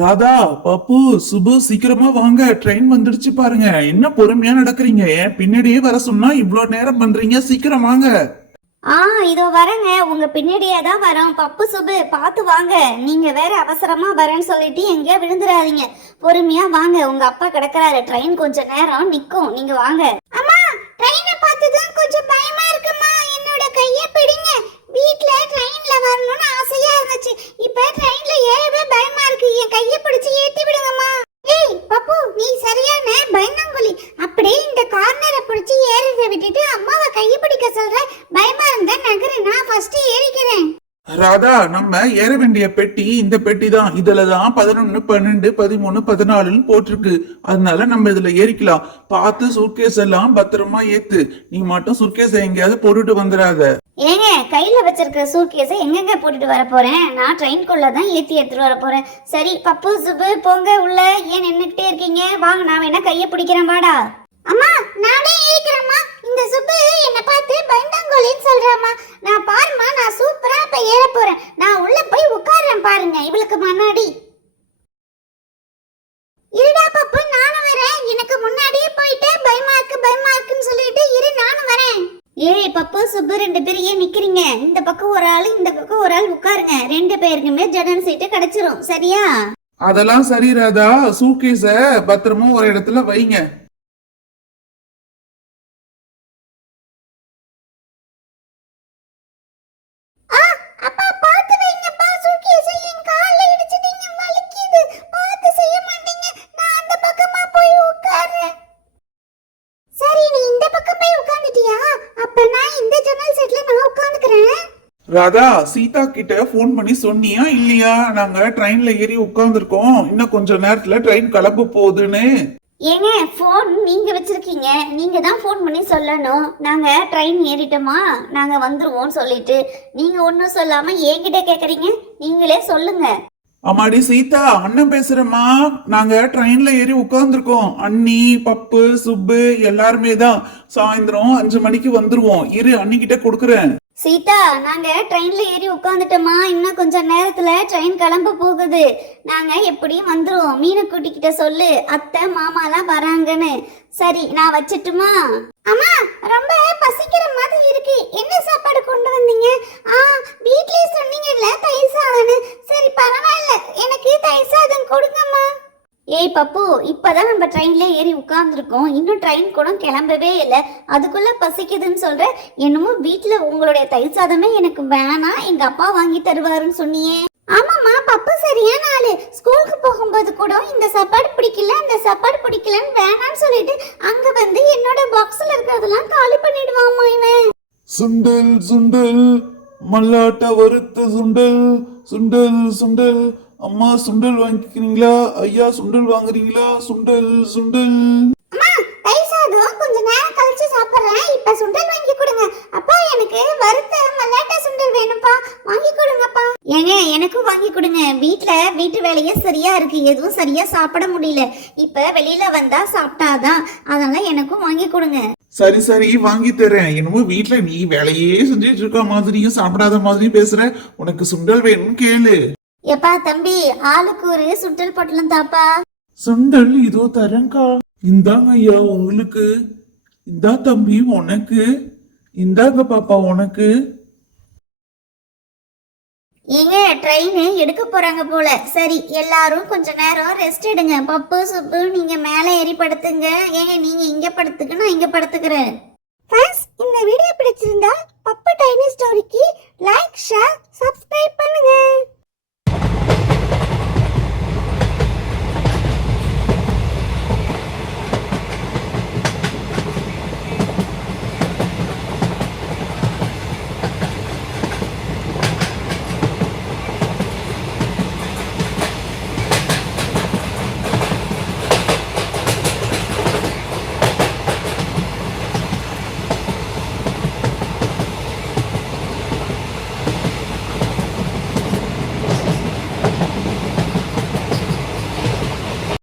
ராதா, பப்பு, சுபு சீக்கிரமா வாங்க, ட்ரெயின் வந்துடுச்சு பாருங்க. என்ன பொறுமையா நடக்கிறீங்க? ஏன் பின்னாடியே வர சொன்னா இவ்ளோ நேரம் பண்றீங்க? சீக்கிரம் வாங்க. ஆ இதோ வரேங்க, உங்க பின்னாடியே தான் வரோம். பப்பு சுபு பார்த்து வாங்க. நீங்க வேற அவசரமா வரேன்னு சொல்லிட்டு எங்கேயா விழுந்துடாதீங்க. பொறுமையா வாங்க, உங்க அப்பா கிடக்குறாரு. ட்ரெயின் கொஞ்ச நேரம் நிக்கும், நீங்க வாங்க. அம்மா, ட்ரெயினை பார்த்து தான் கொஞ்சம் பயமா இருக்குமா. என்னோட கையை பிடிங்க. வீட்ல ட்ரெயின்ல வரணும்னு ஆசையா இருந்துச்சு. இப்ப ட்ரெயின்ல ஏறவே பயமா இருக்கு. என் கையை பிடிச்சு ஏத்தி விடுங்கம்மா. ஏய் பப்பு, நீ சரியான பயந்தாங்குழி. அப்படியே இந்த கார்னரை பிடிச்சு ஏறத விட்டுட்டு அம்மாவை கையை பிடிக்க சொல்ற. பயமா இருந்தா நகரு, நான் ஃபர்ஸ்ட் ஏறிக்கிறேன். ராதா, நம்ம ஏற வேண்டிய பெட்டி இந்த பெட்டி தான். இதுலதான் 11, 12, 13, 14 போட்டிருக்கு. அதனால நம்ம இதுல ஏறிக்கலாம். பார்த்து சூட்கேஸ் எல்லாம் பத்திரமா ஏத்து. நீ மட்டும் சூட்கேஸ் எங்கேயாவது போட்டுட்டு வந்துடாத. ஏங்க, கையில வச்சிருக்கிற சூட்கேஸை எங்கெங்க போட்டுட்டு வர போறேன்? நான் ட்ரெயின்குள்ள தான் ஏத்தி எடுத்துட்டு வர போறேன். சரி பப்பு சுபு போங்க உள்ள. ஏன் நின்னுக்கிட்டே இருக்கீங்க? வாங்க, நான் வேணா கையை பிடிக்கிறேன். வாடா. அம்மா, நானே ஏறிக்கிறேம்மா. இந்த சுப்பு என்ன பார்த்து பயந்தாங்கோலின்னு சொல்றாமா. நான் பாருமா, நான் சூப்பரா இப்ப ஏற போறேன். நான் உள்ள போய் உட்கார்றேன் பாருங்க, இவளுக்கு முன்னாடி. இருடா பப்பு, நானும் வரேன். எனக்கு முன்னாடியே போயிட்டு பயமா இருக்குன்னு சொல்லிட்டு இரு, நானும் வரேன். ஏய் பப்பு சுப்பு, 2 பேரும் ஏன் நிக்கிறீங்க? இந்த பக்கம் ஒரு ஆள், இந்த பக்கம் ஒரு ஆள் உட்காருங்க. 2 பேருக்குமே ஜன்னல் சீட்டு கிடைச்சிரும். சரியா? அதெல்லாம் சரி ராதா, சூட்கேஸ பத்திரமா ஒரு இடத்துல வைங்க. ராதா, சீதா கிட்ட போன் பண்ணி சொன்னியா இல்லையா? நாங்க ட்ரெயின்ல ஏறி உட்கார்ந்துருக்கோம், இன்னும் கொஞ்ச நேரத்துல ட்ரெயின் கிளம்ப போகுதுன்னு. ஏங்க, போன் நீங்க வச்சிருக்கீங்க, நீங்க தான் போன் பண்ணி சொல்லணும். நாங்க ட்ரெயின் ஏறிட்டோமா, நாங்க வந்துருவோம் சொல்லிட்டு நீங்க ஒன்னும் சொல்லாம என்கிட்ட கேக்குறீங்க. நீங்களே சொல்லுங்க. அம்மாடி சீதா, அண்ணன் பேசுறேம்மா. நாங்க ட்ரெயின்ல ஏறி உட்கார்ந்துருக்கோம். அண்ணி, பப்பு, சுப்பு எல்லாருமே தான். சாயந்தரம் 5 மணிக்கு வந்துருவோம். இரு, அண்ணி கிட்ட கொடுக்குறேன். சீதா, நாங்க ட்ரெயின்ல ஏறி உட்காந்துட்டோமா, இன்னும் கொஞ்சம் நேரத்துல ட்ரெயின் கிளம்ப போகுது. நாங்க எப்படியும் வந்துருவோம். மீனுக்குட்டி கிட்ட சொல்லு, அத்தை மாமாலாம் வராங்கன்னு. சரி, நான் வச்சிட்டுமா? அம்மா, ரொம்ப பசிக்கிற மாதிரி இருக்கு. என்ன சாப்பாடு கொண்டு வந்தீங்க? வீட்லயே சொன்னீங்கல்ல தயிர் சாதம்னு. சரி பரவாயில்ல, எனக்கு தயிர் சாதம் கொடுங்கம்மா. ஏய் பப்பு, இப்பதான் நம்ம ட்ரெயின்ல ஏறி உட்கார்ந்துருக்கோம். இன்னும் ட்ரெயின் கூட கிளம்பவே இல்லை, அதுக்குள்ள பசிக்குதுன்னு சொல்ற. என்னமோ வீட்டுல உங்களுடைய தயிர் சாதமே எனக்கு வேணாம், எங்க அப்பா வாங்கி தருவாருன்னு சொன்னியே. ஆமாம்மா, பப்பு சரியான ஆளு. ஸ்கூலுக்கு போகும்போது கூட இந்த சாப்பாடு பிடிக்கல, அந்த சாப்பாடு பிடிக்கலன்னு வேணான்னு சொல்லிட்டு அங்க வந்து என்னோட பாக்ஸ்ல இருக்கிறதெல்லாம் காலி பண்ணிடுவாமா இவன். சுண்டல் சுண்டல், மல்லாட்ட வறுத்த சுண்டல், சுண்டல் சுண்டல். அம்மா சுண்டல் வாங்கிக்கிறீங்களா? ஐயா சுண்டல் வாங்குறீங்களா? சுண்டல் சுண்டல். அம்மா, தயிர் சாதம் கொஞ்ச நேரம் கழிச்சு சாப்பிடுறேன். இப்ப சுண்டல் வாங்கி கொடுங்க. அப்பா, எனக்கு வறுத்த மல்லாட்ட சுண்டல் வேணும்ப்பா, வாங்கி கொடுங்கப்பா. ஏங்க, எனக்கும் வாங்கி கொடுங்க. வீட்டு வேலையே சரியா இருக்கு, எதுவும் சரியா சாப்பிட முடியல. இப்ப வெளியில வந்தா சாப்பிட்டாதான், அதனால எனக்கும் வாங்கி கொடுங்க. சரி சரி, வாங்கி தரேன். என்னமோ வீட்டுல நீ வேலையே செஞ்சுட்டு இருக்க மாதிரியும் சாப்பிடாத மாதிரியும் பேசுற. உனக்கு சுண்டல் வேணும்னு கேளு. எப்பா தம்பி, ஆளுக்கு ஒரு சுண்டல் பொட்டலம் தாப்பா. சுண்டல் இதோ தரேங்கா. இந்தாங்க ஐயா உங்களுக்கு. இந்தா தம்பி உனக்கு. இந்தாங்க பாப்பா உனக்கு. ஏங்க, ட்ரெயின் எடுக்க போறாங்க போல. சரி, எல்லாரும் கொஞ்ச நேரம் ரெஸ்ட் எடுங்க. பப்பு சுப்பு, நீங்க மேலே ஏறி படுத்துங்க. ஏங்க, நீங்க இங்க படுத்துக்க, நான் இங்க படுத்துக்கிறேன். ஃப்ரெண்ட்ஸ், இந்த வீடியோ பிடிச்சிருந்தா பப்பு டைனி ஸ்டோரிக்கு லைக், ஷேர்,